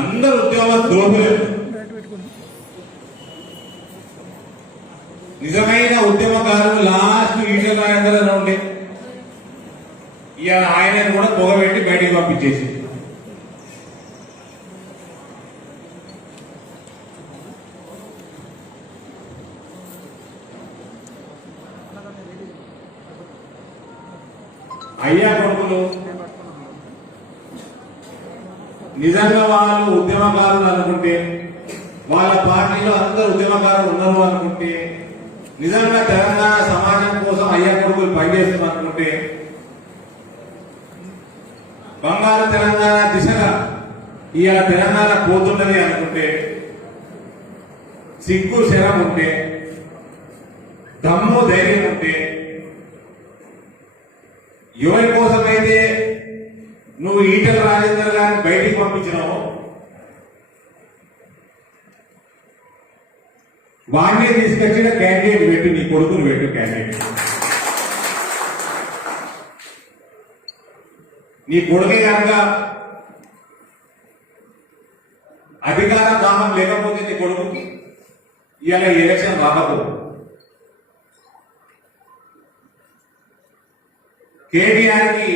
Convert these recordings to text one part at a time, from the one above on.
అందరు ఉద్యమ ద్రోహులే. నిజమైన ఉద్యమకారులు లాస్ట్ ఈటెల రాజేందర్ ఉండే ఇవాళ ఆయనను కూడా పొగబెట్టి బయటికి పంపించేసి అయ్యా కొడుకులు నిజంగా వాళ్ళు ఉద్యమకారులు అనుకుంటే, వాళ్ళ పార్టీలో అందరు ఉద్యమకారులు ఉన్నారు అనుకుంటే, నిజంగా తెలంగాణ సమాజం కోసం అయ్యా కొడుకులు పనిచేస్తున్నారు అనుకుంటే, బంగారు తెలంగాణ దిశగా ఇవాళ తెలంగాణ పోతున్నది అనుకుంటే, సిగ్గు శరం ఉంటే, దమ్ము ధైర్యం ఉంటే, ఎవరి కోసమైతే నువ్వు ఈటెల రాజేందర్ గారిని బయటికి పంపించినావు, వాడిని తీసుకొచ్చిన క్యాండిడేట్ పెట్టు, నీ కొడుకును పెట్టు క్యాండిడేట్. నీ కొడుకే కనుక అధికార దాహం లేకపోతే నీ కొడుకుకి ఇవాళ ఎలక్షన్ రాకపోదు. కేటీఆర్ కి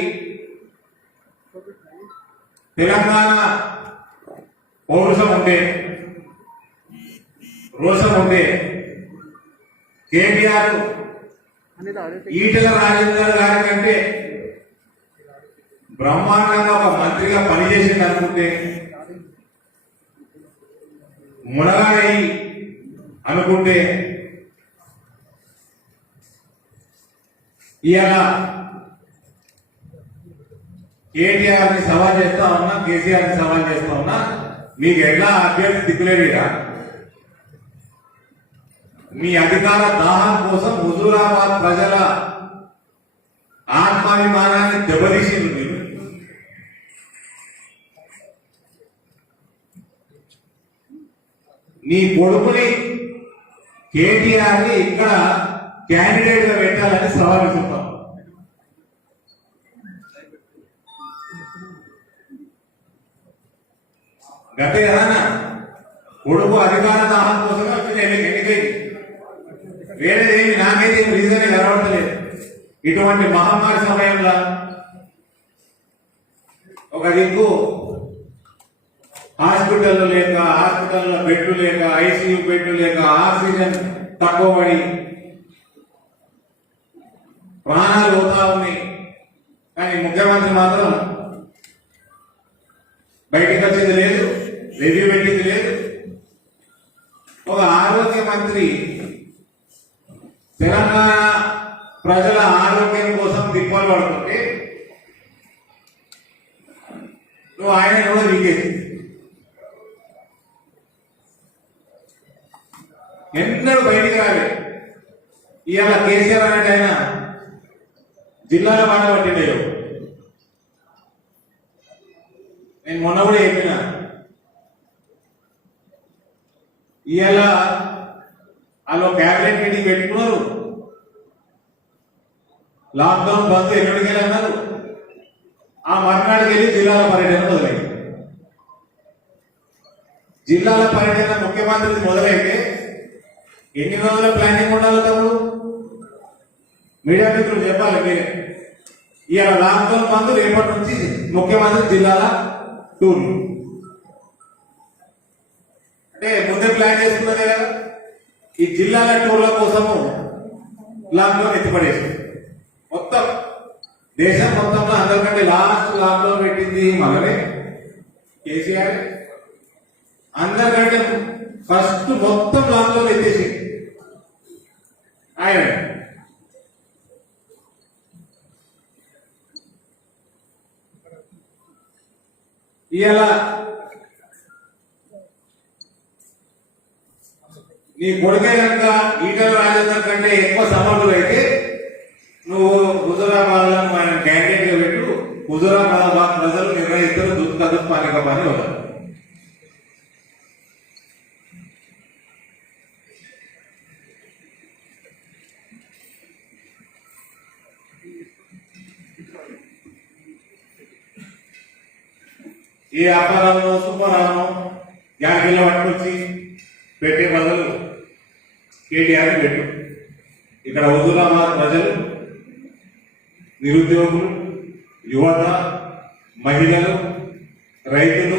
తెలంగాణ పౌరుషం ఉంటే, రోషం ఉంటే, కేటీఆర్ ఈటెల రాజేందర్ గారి కంటే బ్రహ్మాండంగా ఒక మంత్రిగా పనిచేసింది అనుకుంటే, మునగాయి అనుకుంటే, ఇవాళ కేటీఆర్ ని సవాల్ చేస్తా ఉన్నా, కేసీఆర్ ని సవాల్ చేస్తా ఉన్నా, మీకు ఎట్లా అభ్యర్థి దిక్కులేడా? మీ అధికార దాహం కోసం హుజూరాబాద్ ప్రజల ఆత్మాభిమానాన్ని దెబ్బతీసింది మీరు. నీ కొడుకుని కేటీఆర్ ని ఇక్కడ క్యాండిడేట్ గా పెట్టాలని సవాల్ ఇస్తున్నాం. గతే కదా కొడుకు అధికార దాహం కోసమే వచ్చిన ఎన్నికైంది, వేరేదేమి నాకైతే రీజన్ కనబడలేదు. ఇటువంటి మహమ్మారి సమయంలో ఒక దిక్కు హాస్పిటల్ లేక, హాస్పిటల్లో బెడ్లు లేక, ఐసీయూ బెడ్లు లేక, ఆక్సిజన్ తక్కువ పడి ప్రాణాలు పోతా ఉన్నాయి. కానీ ముఖ్యమంత్రి మాత్రం బయటికి వచ్చేది లేదు, రివ్యూ పెట్టింది లేదు. ఒక ఆరోగ్య మంత్రి తెలంగాణ ప్రజల ఆరోగ్యం కోసం తిప్పలు పడుతుంటే నువ్వు ఆయన కూడా వీకేసి ఎన్నడూ బయటికి రాలే. ఇవాళ కేసీఆర్ అనేది ఆయన జిల్లాలో బాట పట్టిండేయో. నేను మొన్న కూడా చెప్పిన, ఇవాళ వాళ్ళు క్యాబినెట్ మీటింగ్ పెట్టుకున్నారు, లాక్డౌన్ బంద్ ఎక్కడికి వెళ్ళి అన్నారు. ఆ మర్నాడికి వెళ్ళి జిల్లాల పర్యటన మొదలైంది. జిల్లాల పర్యటన ముఖ్యమంత్రి మొదలైతే ఎన్ని రోజుల ప్లానింగ్ ఉండాలి తమ్ముడు? మీడియా మిత్రులు చెప్పాలి మీరే. ఇవాళ లాక్డౌన్ బంద్, రేపటి నుంచి ముఖ్యమంత్రి జిల్లాల టూర్. అంటే ముందే ప్లాన్ చేసుకున్నదే కదా. ఈ జిల్లాల టూర్ల కోసము లాక్డౌన్ ఎత్తిపడేసింది. మొత్తం దేశం మొత్తంలో అందరికంటే లాస్ట్ లాక్డౌన్ పెట్టింది మనమే, కేసీఆర్. అందరికంటే ఫస్ట్ మొత్తం లాక్డౌన్ ఎత్తేసి ఆయన. ఇవాళ నీ కొడుకే కనుక ఈటెల రాజేందర్ కంటే ఎక్కువ సమర్థులు అయితే నువ్వు హుజూరాబాద్ ఆయన క్యాండిడేట్ గా పెట్టు. హుజూరాబాద్ ప్రజలు నిర్ణయిస్తారు, దుఃఖ పానిక పని వదలరు. ఈ అప్పారావు సుబ్బారావు యాగిల్లో పట్టుకొచ్చి పెట్టే బదులు కేటీఆర్ పెట్టు. ఇక్కడ హుజూరాబాద్ ప్రజలు, నిరుద్యోగులు, యువత, మహిళలు, రైతులు,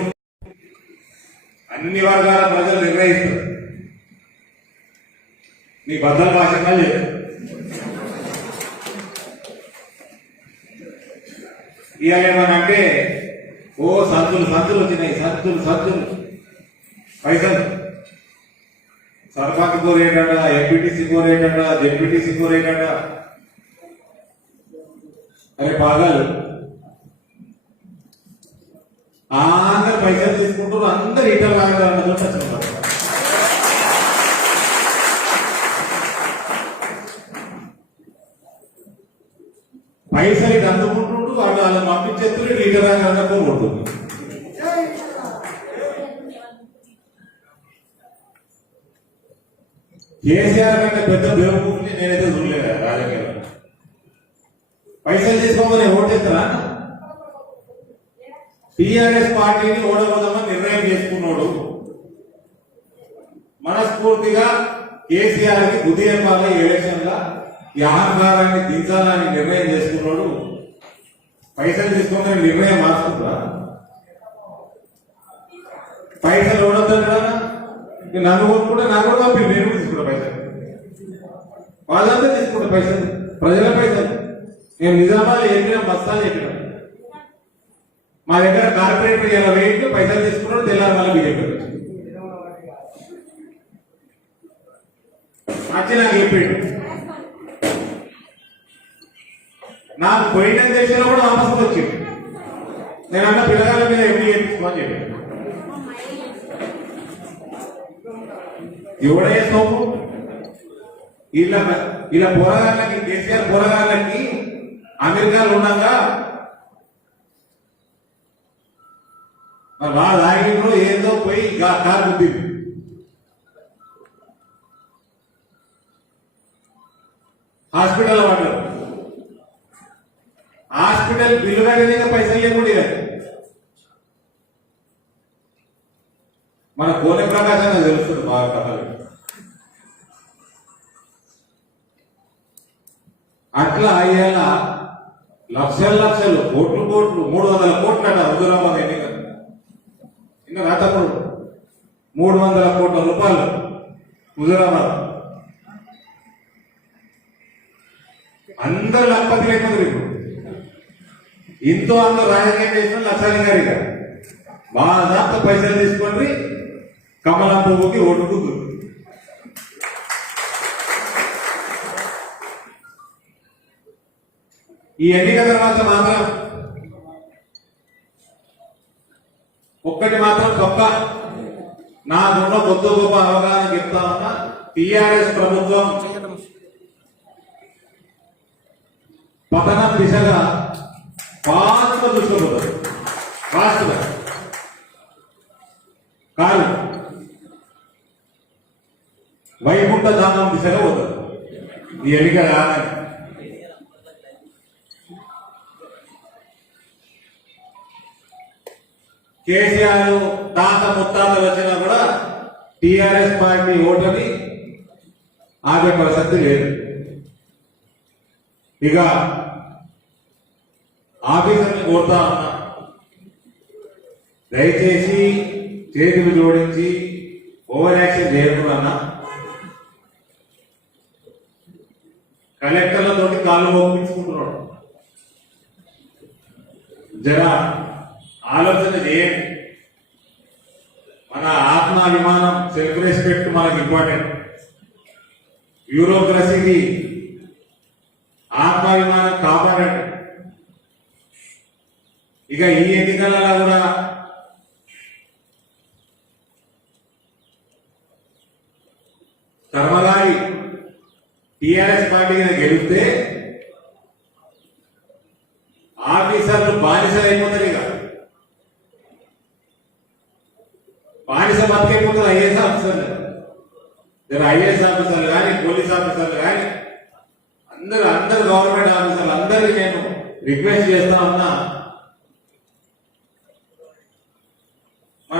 అన్ని వర్గాల ప్రజలు నిర్ణయిస్తారు. నీ బద్దల భాషగా లేదు. ఇవాళ ఏమనంటే ఓ సంతులు వచ్చినాయి, సంతులు పైసలు సర్పంచ్ కోరేటట, ఎంపీటీసీ కోరేటట, జెడ్పీటీసీ కోరేటట. అరే బాగాలు అందరు పైసలు తీసుకుంటారు, అందరు ఈటలు లాగారు. పైసలు ఇటు అందుకుంటుండ్రు, వాళ్ళు వాళ్ళని పంపించేస్తారు, ఈటలు అందుకుంటుంది. కేసీఆర్ కంటే పెద్ద బేవకూఫ్ని నేనైతే చూడలేదు రాజకీయాల్లో. పైసలు తీసుకోమని ఓటేస్తారా? టీఆర్ఎస్ పార్టీని ఓడబోదామని నిర్ణయం చేసుకున్నాడు. మనస్ఫూర్తిగా కేసీఆర్ కి బుద్ధి చెప్పాలి, ఎలక్షన్ గా ఈ అహంకారాన్ని దించాలని నిర్ణయం చేసుకున్నాడు. పైసలు తీసుకోమని నిర్ణయం మార్చుకుంటా? పైసలు ఓడొద్దా? నన్ను కొనుక్కుంటే నాకు కూడా పంపి, నేను తీసుకుంటా పైసలు. వాళ్ళంతా తీసుకుంటా పైసలు, ప్రజల పైసలు. నేను నిజామాబాద్ చెప్పినా, బస్తాలు చెప్పినా. మా దగ్గర కార్పొరేటర్ ఇలా వెయిట్ పైసలు తీసుకున్నాడు, తెల్లారి మళ్ళీ బీజేపీ వచ్చి నాకు చెప్పాడు. నాకు పోయిన దేశంలో కూడా ఆపసం వచ్చింది. నేను అన్న పిల్లగాల మీద ఎంపీ చేయించుకోమని చెప్పాను. ఎవడే సోము ఇలా పోరగాళ్ళకి, కేసీఆర్ పోరగాళ్ళకి అమెరికాలో ఉండగా వాళ్ళ ఆగిలో ఏదో పోయి కారు గుద్దింది. హాస్పిటల్ వాళ్ళు హాస్పిటల్ బిల్లు కట్టేది పైసలు లేకుండా మన కోనె ప్రకాశంగా తెలుస్తుంది బాగా కథలు. అట్లా అయ్యేలా లక్షలు కోట్లు 300 కోట్లట హుజూరాబాద్ ఎన్నిక. ఇంకా రాతప్పుడు 300 కోట్ల రూపాయలు హుజూరాబాద్. అందరు లక్షపతి లేకపోతే ఇప్పుడు ఇంతో అందరూ రాజకీయం చేసిన లక్షాలి గారిగా మా దాంతో పైసలు తీసుకొని కమలం పువ్వుకి ఓటు కూతురు. ఈ ఎన్నిక తర్వాత మాత్రం ఒక్కటి మాత్రం గొప్ప నాకున్న కొద్ది గొప్ప అవగాహన చెప్తా ఉన్నా. టిఆర్ఎస్ ప్రభుత్వం పతనం దిశగా ఫాస్ట్ దృష్టిపోతుంది. ఫాస్ట్గా కాదు, వైకుంఠ ధామం దిశగా పోతుంది ఈ ఎన్నిక రాగానే. కేసీఆర్ తాత ముత్తాత వచ్చినా కూడా టిఆర్ఎస్ పార్టీ ఓటమి ఆగే ప్రసక్తి లేదు. ఇక ఆఫీసర్ని కోరుతా ఉన్నా, దయచేసి చేతులు జోడించి ఓవర్ యాక్షన్ చేయకుండా కలెక్టర్లతోటి కాళ్ళు ఒప్పించుకుంటున్నాడు. జర ఆలోచన చేయండి. మన ఆత్మాభిమానం, సెల్ఫ్ రెస్పెక్ట్ మనకు ఇంపార్టెంట్. బ్యూరోక్రసీకి ఆత్మాభిమానం కాపాడండి. ఇక ఈ ఎన్నికలలో కూడా కర్మగారి టిఆర్ఎస్ పార్టీని గెలిస్తే ఆఫీసర్లు బానిసలు అయిపోతారు. ఇక బానిస బతికైపోతారు ఐఏఎస్ ఆఫీసర్లు. ఐఏఎస్ ఆఫీసర్లు కానీ, పోలీస్ ఆఫీసర్లు కానీ, అందరు గవర్నమెంట్ ఆఫీసర్లు అందరికీ నేను రిక్వెస్ట్ చేస్తా ఉన్నా,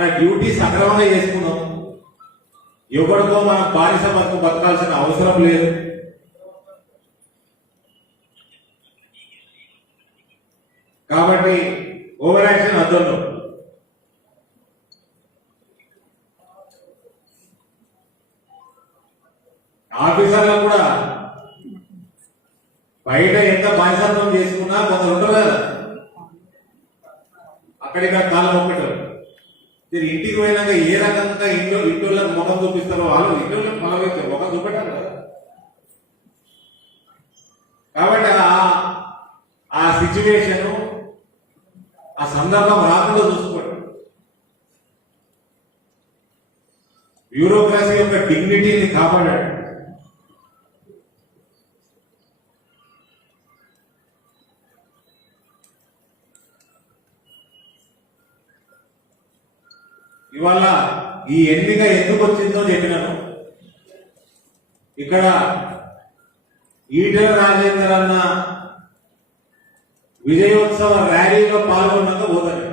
మన డ్యూటీ సక్రమంగా చేసుకున్నాం. ఎవరికో మనం బానిస బతకాల్సిన అవసరం లేదు. కాబట్టి ఓవర్ యాక్షన్ అద్దరు. ఆఫీసర్లు కూడా బయట ఎంత బానిసత్వం చేసుకున్నా కొందరు ఉంటారు కదా, అక్కడిక్కడ కాలం ఒక్కటారు. మీరు ఇంటికి పోయినాక ఏ రకంగా ఇంట్లో ముఖం చూపిస్తారో వాళ్ళు ఇంట్లో ముఖం చూపెట్టారు కదా. కాబట్టి ఆ సిచ్యువేషన్ ఆ సందర్భం రాకుండా చూసుకోండి. బ్యూరోక్రసీ యొక్క డిగ్నిటీని కాపాడాడు. ఇవాళ ఈ ఎన్నిక ఎందుకు వచ్చిందో చెప్పినాను. ఇక్కడ ఈటెల రాజేందర్ అన్న విజయోత్సవ ర్యాలీలో పాల్గొన్నాక పోతాడు.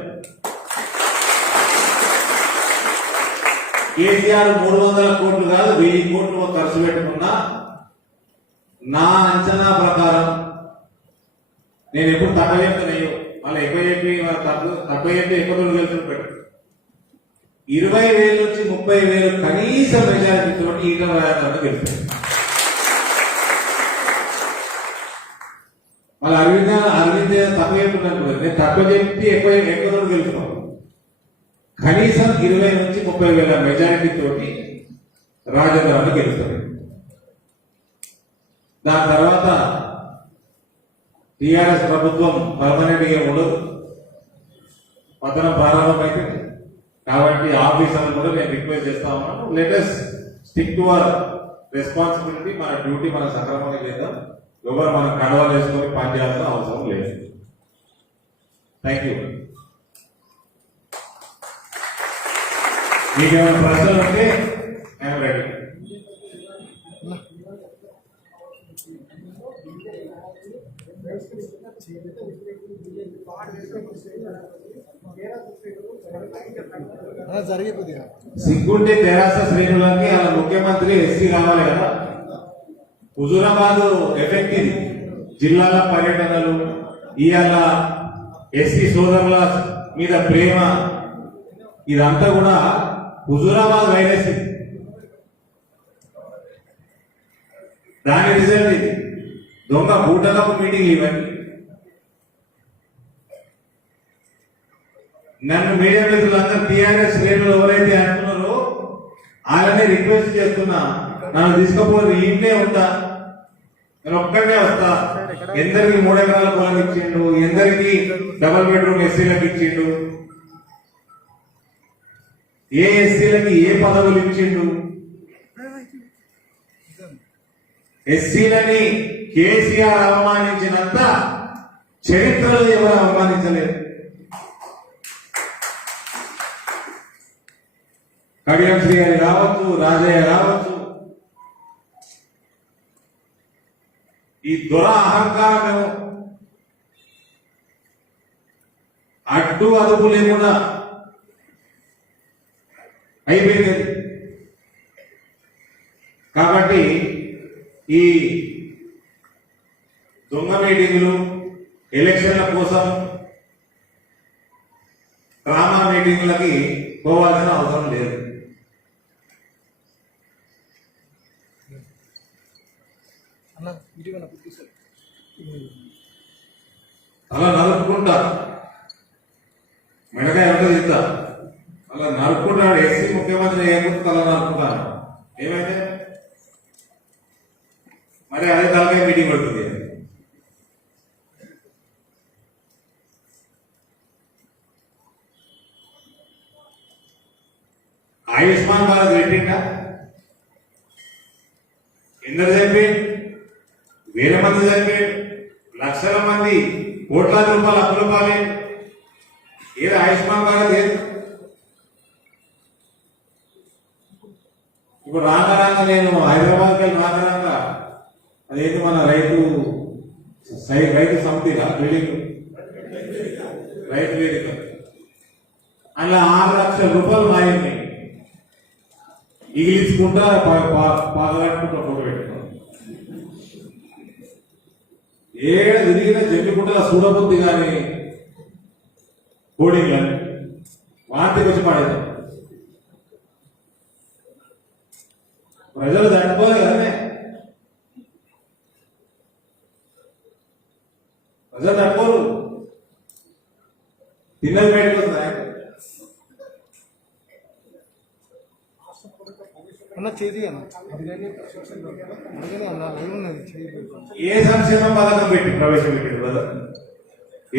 కేసీఆర్ 300 కోట్లు కాదు 1000 కోట్లు ఖర్చు పెట్టుకున్నా నా అంచనా ప్రకారం, నేను ఎప్పుడు తక్కువ చెప్తానయ్యో మళ్ళీ ఎక్కువ చెప్పి తక్కువ చెప్పి ఎక్కువ గెలుచుకు పెట్టు 20,000 నుంచి 30,000 కనీస మెజారిటీతో ఈటల రాజేందర్ గెలుస్తాడు. మళ్ళీ అరవింద్ తక్కువ చెప్తున్నాను, నేను తక్కువ చెప్పి ఎక్కువ గెలుస్తున్నాను. కనీసం 20 నుంచి 30,000 మెజారిటీ తోటి రాజేంద్ర గెలుస్తాడు. దాని తర్వాత టిఆర్ఎస్ ప్రభుత్వం పర్మనెంట్ గా ఉండదు, పతనం ప్రారంభమైతే. కాబట్టి ఆఫీసర్లు కూడా నేను రిక్వెస్ట్ చేస్తా ఉన్నాను, let's stick to our responsibility. మన డ్యూటీ మనం సక్రమంగా చేద్దాం. ఎవరు మనం కండవాలు వేసుకొని పనిచేయాల్సిన అవసరం లేదు. Thank you. మీకు ఏమైనా ప్రశ్నలు ఉంటే ఐఎమ్ రెడీ. సిగ్గుంటే తెరాస శ్రేణులకి అలా ముఖ్యమంత్రి ఎస్సీ కావాలి కదా. హుజూరాబాద్ ఎఫెక్ట్ ఇది. జిల్లాల పర్యటనలు, ఇవాళ ఎస్సీ సోదరుల మీద ప్రేమ, ఇదంతా కూడా హుజూరాబాద్ వైరస్. దాని రిజల్ట్ ఇది. దొంగ బూటలపు మీటింగ్ ఇవన్నీ. నన్ను మీడియా మిత్రులందరూ టీఆర్ఎస్ శ్రేణులు ఎవరైతే అంటున్నారో వాళ్ళని రిక్వెస్ట్ చేస్తున్నా, నన్ను తీసుకుపోయి ఇంటే ఉంటా, నేను ఒక్కడే వస్తా. ఎందరికి 3 ఎకరాల పొలం ఇచ్చిండు, ఎందరికి డబుల్ బెడ్రూమ్ ఎస్సీలకు ఇచ్చిండు, ఏ ఎస్సీలకి ఏ పదవులు ఇచ్చిండు. ఎస్సీలని కేసీఆర్ అవమానించినంత చరిత్రలో ఎవరు అవమానించలేదు. కడియం శ్రీ గారి రావచ్చు, రాజయ్య రావచ్చు, ఈ దొర అహంకారం అడ్డు అదుపు లేకుండా అయిపోయింది. కాబట్టి ఈ దొంగ మీటింగులు, ఎలక్షన్ల కోసం డ్రామా మీటింగులకి పోవాల్సిన అవసరం లేదు. అలా నరుక్కుంటా మెడకాయ ఎంత తింటా అలా నరుక్కుంటాడు. ఎస్సీ ముఖ్యమంత్రి ఏముంటుంది అలా నరుక్కుంటాను. ఏమైతే మరి అదే తలకాయ మీటింగ్ పడుతుంది. ఆయుష్మాన్ భారత్ పెట్టిందా? ఎందరు చనిపోయి? 1000 మంది చనిపోయి, లక్షల మంది, కోట్లాది రూపాయలు అప్పులు పాలే. ఏది ఆయుష్మాన్ భారత్? ఏది? ఇప్పుడు రాంగ నేను హైదరాబాద్కి వెళ్ళి రాంగ అదేంటి మన రైతు సమితిగా బిల్డింగ్ రైతు వేదిక అలా 6 లక్షల రూపాయలు మాయండి ఇగిలించుకుంటా పాదగట్టుకుంటా ఫోటో పెట్టుకున్నాం. ఏడ తిరిగిన జమ్మికుంటా చూడబుద్ధి కానీ కోడింగ్ వాటికి వచ్చి పడేది. ప్రజలు చనిపోలే కదనే, ప్రజలు చనిపోరు, తిన్నది బయటకు వస్తుంది. ఏ సంక్షేమ పథకం పెట్టి ప్రవేశపెట్టింది బ్రదర్?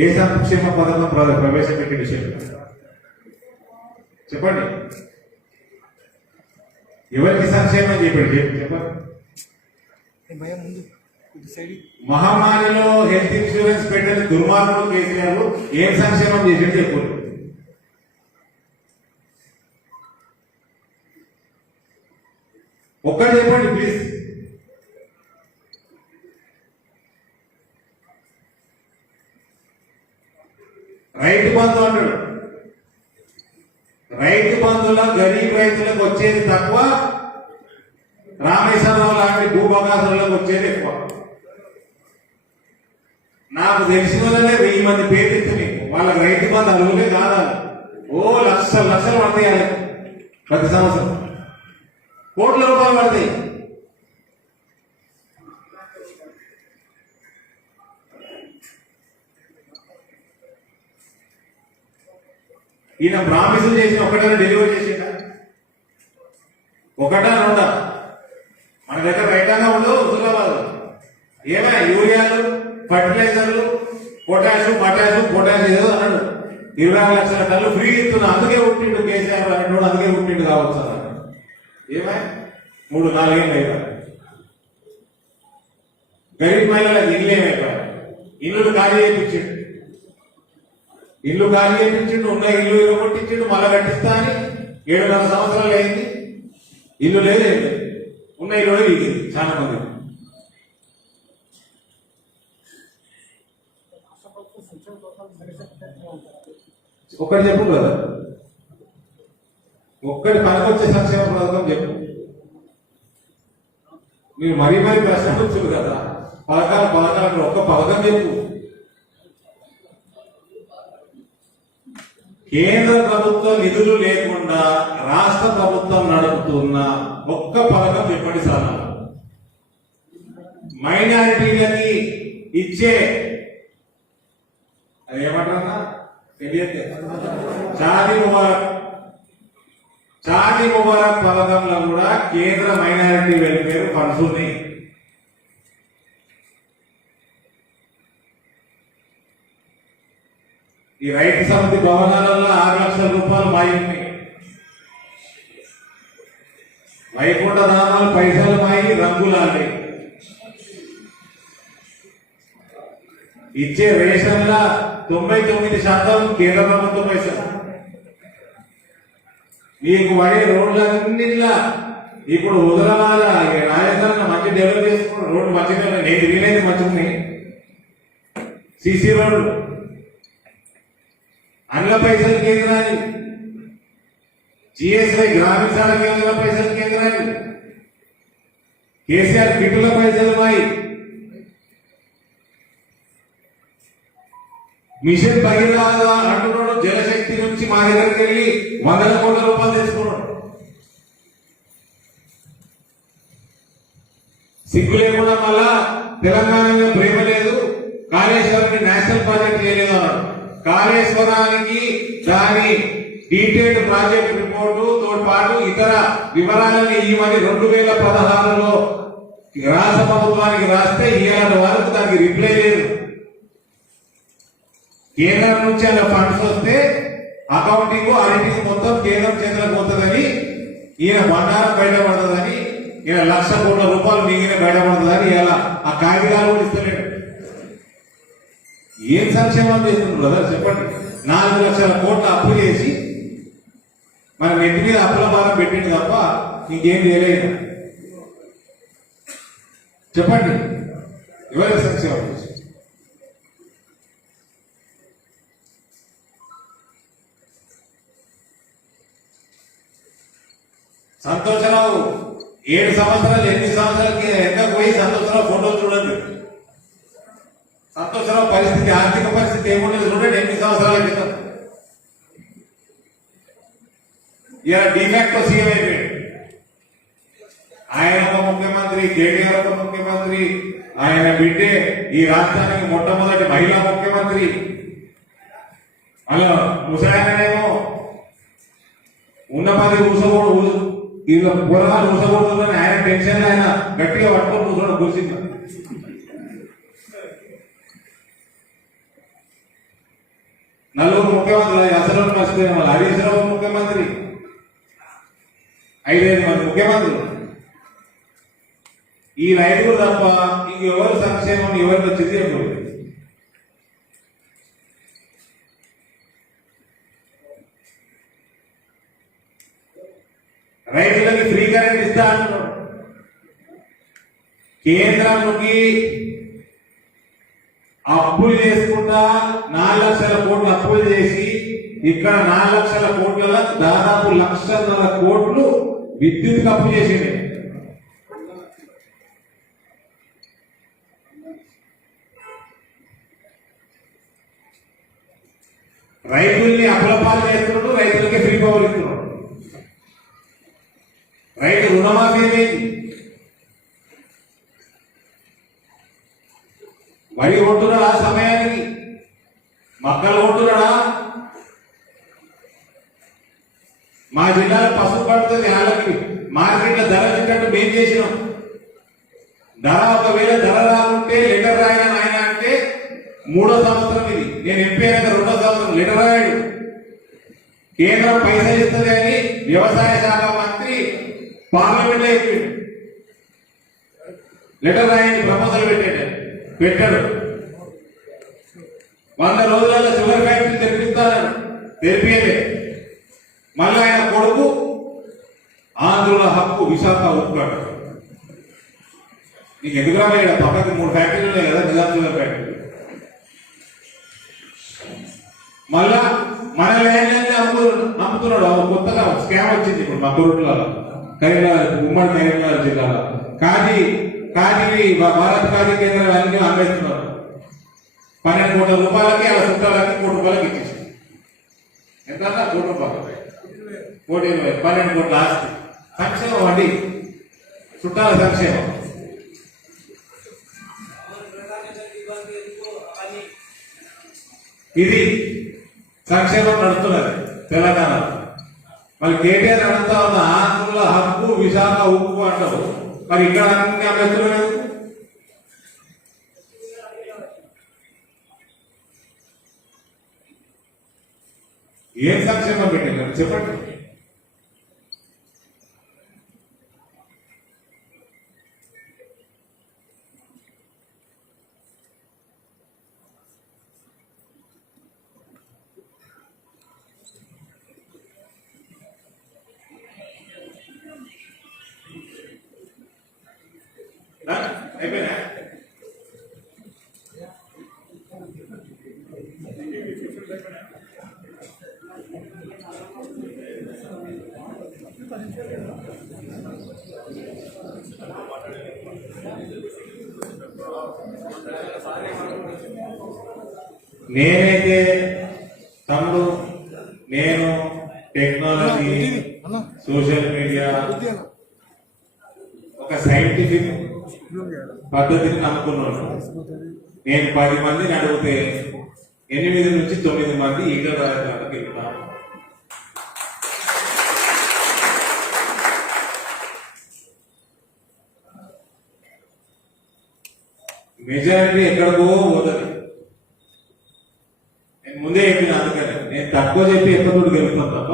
ఏ సంక్షేమ పథకం ప్రవేశపెట్టి విషయం చెప్పండి. ఎవరికి సంక్షేమం చెప్పండి చెప్పండి. మహమ్మారిలో హెల్త్ ఇన్సూరెన్స్ పెట్టిన దుర్మార్గులు కేసీఆర్ ఏం సంక్షేమం చేసేది చెప్పండి. ఒక్కటి చెప్పండి ప్లీజ్. రైతు బంధు అంటాడు. రైతు బంధుల గరీబ్ రైతులకు వచ్చేది తక్కువ, రామేశ్వరరావు లాంటి భూభగాసులకు వచ్చేది ఎక్కువ. నాకు తెలిసిన వాళ్ళనే 1000 మంది పేరు ఇస్తే నీకు వాళ్ళకి రైతు బంధు అడుగులే కాదా? ఓ లక్షలు లక్షలు పడతాయి ప్రతి సంవత్సరం, కోట్ల రూపాయలు పడతాయి. ఈయన ప్రామిసులు చేసిన ఒకటైనా డెలివరీ చేసిందా? ఒకటా రెండా? మన దగ్గర రైతాంగం ఉండవు హుజురాబాద్. ఏమైనా యూరియాలు, ఫర్టిలైజర్లు, పొటాష్ ఏదో అన్నాడు. 20 లక్షల టన్నులు ఫ్రీ ఇస్తున్నా, అందుకే పుట్టిండు కేసీఆర్ అంటున్నాడు, అందుకే పుట్టిండు కావచ్చు అన్నాడు. ఏమై 3-4 ఏళ్ళు అయిపోయాయి. గరీబ్ మహిళలకు ఇల్లు ఏమైపోయాయి? ఇల్లు ఖాళీ చేయించిండు, ఉన్న ఇల్లు ఇరగొట్టించిండు, మళ్ళా కట్టిస్తా అని 7.5 సంవత్సరాలు అయింది. ఇల్లు లేదు, ఉన్న ఇల్లు వీగింది చాలా మంది. ఒక్కటి చెప్పు కదా, ఒక్కటి పనికొచ్చే సంక్షేమ పథకం చెప్పు. మీరు మరీ ప్రశ్న వచ్చారు కదా, పథకాలు ఒక్క పథకం చెప్పు. కేంద్ర ప్రభుత్వ నిధులు లేకుండా రాష్ట్ర ప్రభుత్వం నడుపుతున్న ఒక్క పథకం చెప్పండి సార్. మైనారిటీలకి ఇచ్చే అది ఏమంటారన్నా తెలియదు, షాదీ ముబారక్ పథకంలో కూడా కేంద్ర మైనారిటీ వెల్ఫేర్ ఫండ్స్ ఉన్నాయి. ఈ రైతు సమితి భవనాలలో 6 లక్షల రూపాయలు మాయి, వైకుంఠ ధామాలు పైసలు మాయి, రంగులాలి. ఇచ్చే రేషన్ల 99% కేంద్ర ప్రభుత్వ పైసలు. మీకు పడే రోడ్లన్నింటిలా ఇప్పుడు హుజురాబాద్ రాజధాని మంచి డెవలప్ చేసుకున్న రోడ్డు మంచిగా, నేను తిరిగినది మంచిగా, సిసి రోడ్లు అన్ల పైసలు కేంద్రాన్ని, జిఎస్ఐ గ్రామీణ సడక్ యోజన పైసలు కేంద్రాన్ని, కేసీఆర్ కిట్టుల పైసలు మాయి, మిషన్ భగీరథ అంటున్నాడు. జలశక్తి నుంచి మా దగ్గరికి వెళ్ళి 100 కోట్ల రూపాయలు తెచ్చుకున్నాడు. సిగ్గు లేకుండా మళ్ళా తెలంగాణ మీద ప్రేమ లేదు, కాళేశ్వరాన్ని నేషనల్ ప్రాజెక్ట్ చేయలేదు అన్నాడు. కాళేశ్వరానికి దాని డీటెయిల్డ్ ప్రాజెక్ట్ రిపోర్టు తో పాటు ఇతర వివరాలను ఇవ్వమని 2016లో రాష్ట్ర ప్రభుత్వానికి రాస్తే ఈనాటి వరకు దానికి రిప్లై లేదు. కేంద్రం నుంచి అలా ఫండ్స్ వస్తే అకౌంటింగ్ ఆడిటింగ్ మొత్తం కేంద్రం చేతులకు పోతుందని, ఈయన బండారం బయటపడుతుందని, ఈయన 1,00,000 కోట్ల రూపాయలు మిగిలిన బయటపడుతుందని ఇలా ఆ కాగితాలు కూడా ఇస్తలేడు. ఏం సంక్షేమం చేస్తున్నారు బ్రదర్ చెప్పండి. 4 లక్షల కోట్ల అప్పు చేసి మన నెత్తి మీద అప్పుల భారం పెట్టింది తప్ప ఇంకేం చేయలేదు. చెప్పండి ఎవరి సంక్షేమం చేసి? సంతోషరావు 7 సంవత్సరాలు 8 సంవత్సరాలకి ఎంత పోయి సంతోషరావు ఫోటో చూడండి. సంతోషరావు పరిస్థితి ఆర్థిక పరిస్థితి ఏముండేది చూడండి 8 సంవత్సరాల క్రితం. ఇలా డిఫాక్టో సీఎం అయిపోయాడు. ఆయన ఒక ముఖ్యమంత్రి, కేటీఆర్ ఒక ముఖ్యమంత్రి, ఆయన బిడ్డే ఈ రాష్ట్రానికి మొట్టమొదటి మహిళా ముఖ్యమంత్రి. అలా ముసాయనేమో ఉన్నపది ఊసకూడదు, ఇలా పూర్వాలు ఊసకూడదని ఆయన టెన్షన్ ఆయన గట్టిగా పట్టుకొని కూర్చోడం కూర్చుంది. నలుగురు ముఖ్యమంత్రులు అసలు మర్చిపోయిన వాళ్ళు. హరీష్ రావు ముఖ్యమంత్రి, 5 మంది ముఖ్యమంత్రులు. ఈ 5 తప్ప ఇంకెవరు సంక్షేమం ఎవరికి వచ్చింది చెప్పలేదు. రైతులకి ఫ్రీ కరెంట్ ఇస్తా అంటున్నాడు. కేంద్రానికి అప్పులు చేసుకుంటా 4 లక్షల కోట్లు అప్పులు చేసి ఇక్కడ 4 లక్షల కోట్ల దాదాపు 1,00,000 కోట్లు విద్యుత్ అప్పు చేసింది. రైతుల్ని అప్పులపాలు చేస్తున్నాడు, రైతులకి ఫ్రీ పవర్ ఇస్తున్నాడు. రైతు రుణమాఫీ ఏమైంది? వరి కొంటున్నాడా సమయానికి? మక్కలు కొంటున్నాడా? మా జిల్లాలో పసుపు పడుతుంది, వాళ్ళకి మార్కెట్లో ధర తిన్నట్టు మేం చేసినాం. ధర ఒకవేళ ధర రాకుంటే లెటర్ రాయన ఆయన అంటే 3వ సంవత్సరం ఇది. నేను ఎంపీ అయినాక 2వ సంవత్సరం లెటర్ రాయడు. కేంద్రం పైసలు ఇస్తుంది అని వ్యవసాయ శాఖ మంత్రి పార్లమెంట్ లో చెప్పిండు. లెటర్ రాయని ప్రపోజల్ పెట్టాడు. 100 రోజులలో షుగర్ ఫ్యాక్టరీ తెరిపిస్తానని తెరిపియలే. మళ్ళీ ఆయన కొడుకు ఆంధ్రుల హక్కు విశాఖ ఉప్పాడు. నీకు ఎందుకు రాలేడు? పక్కకి 3 ఫ్యాక్టరీలు ఉన్నాయి కదా, నిజాం షుగర్ ఫ్యాక్టరీ. మళ్ళా మన ల్యాండ్ అమ్ముతున్నాడు. కొత్తగా స్కామ్ వచ్చింది ఇప్పుడు మా తోటలలో, కరీంనగర్, ఉమ్మడి కరీంనగర్ జిల్లాలో. ఖాదీ భారత్ ఖాదీ కేంద్రం అన్ని అమ్మేస్తున్నారు. 12 కోట్ల రూపాయలకి అలా చుట్టాలకి 1 కోటి రూపాయలకి ఇచ్చేసి ఎంత? 1 కోటి రూపాయలు, 1,20,000, 12 కోట్ల ఆస్తి. సంక్షేమం అండి, చుట్టాల సంక్షేమం. ఇది సంక్షేమం నడుస్తున్నది తెలంగాణలో. మళ్ళీ కేటీఆర్ అనంతా ఉన్న ఆంధ్రుల హక్కు విశాఖ ఉక్కు అంటారు. మరి ఇక్కడ అన్ని అభ్యర్థులు ఏం సంక్షేమం పెట్టారు చెప్పండి. అయిపోయినా? నేనైతే తమ్ముడు, నేను టెక్నాలజీ, సోషల్ మీడియా, ఒక సైంటిఫిక్ పద్ధతిని నమ్ముకున్నాను. నేను 10 మందిని అడిగితే 8 నుంచి 9 మంది ఈగల రాజకీయాలకు వెళ్తాను. మెజారిటీ ఎక్కడికో పోతుంది. నేను ముందే చెప్పిన, అందుకని నేను తక్కువ చెప్పి ఎక్కడో గెలుపుతాను తప్ప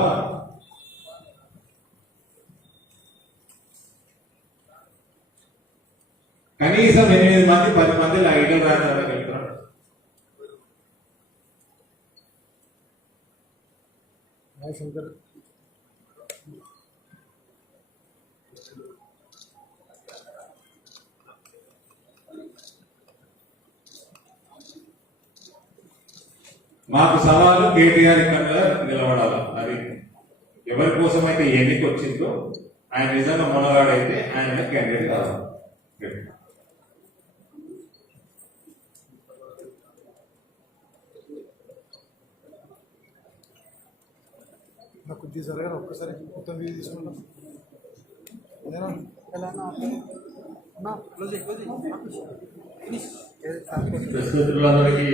కనీసం 8 మంది 10 మంది ఈగల రాజకీయాలకు వెళ్తారు. మాకు సవాలు కేటీఆర్ ఇక్కడ నిలబడాలి. అది ఎవరి కోసమైతే ఎన్నిక వచ్చిందో ఆయన నిజంగా మొనగాడైతే ఆయన క్యాండిడేట్ కావాలి. నాకు కొద్దిగా జరగరా ఒక్కసారి మొత్తం వీడియో తీసుకుంటాం. ప్రస్తుతులందరికీ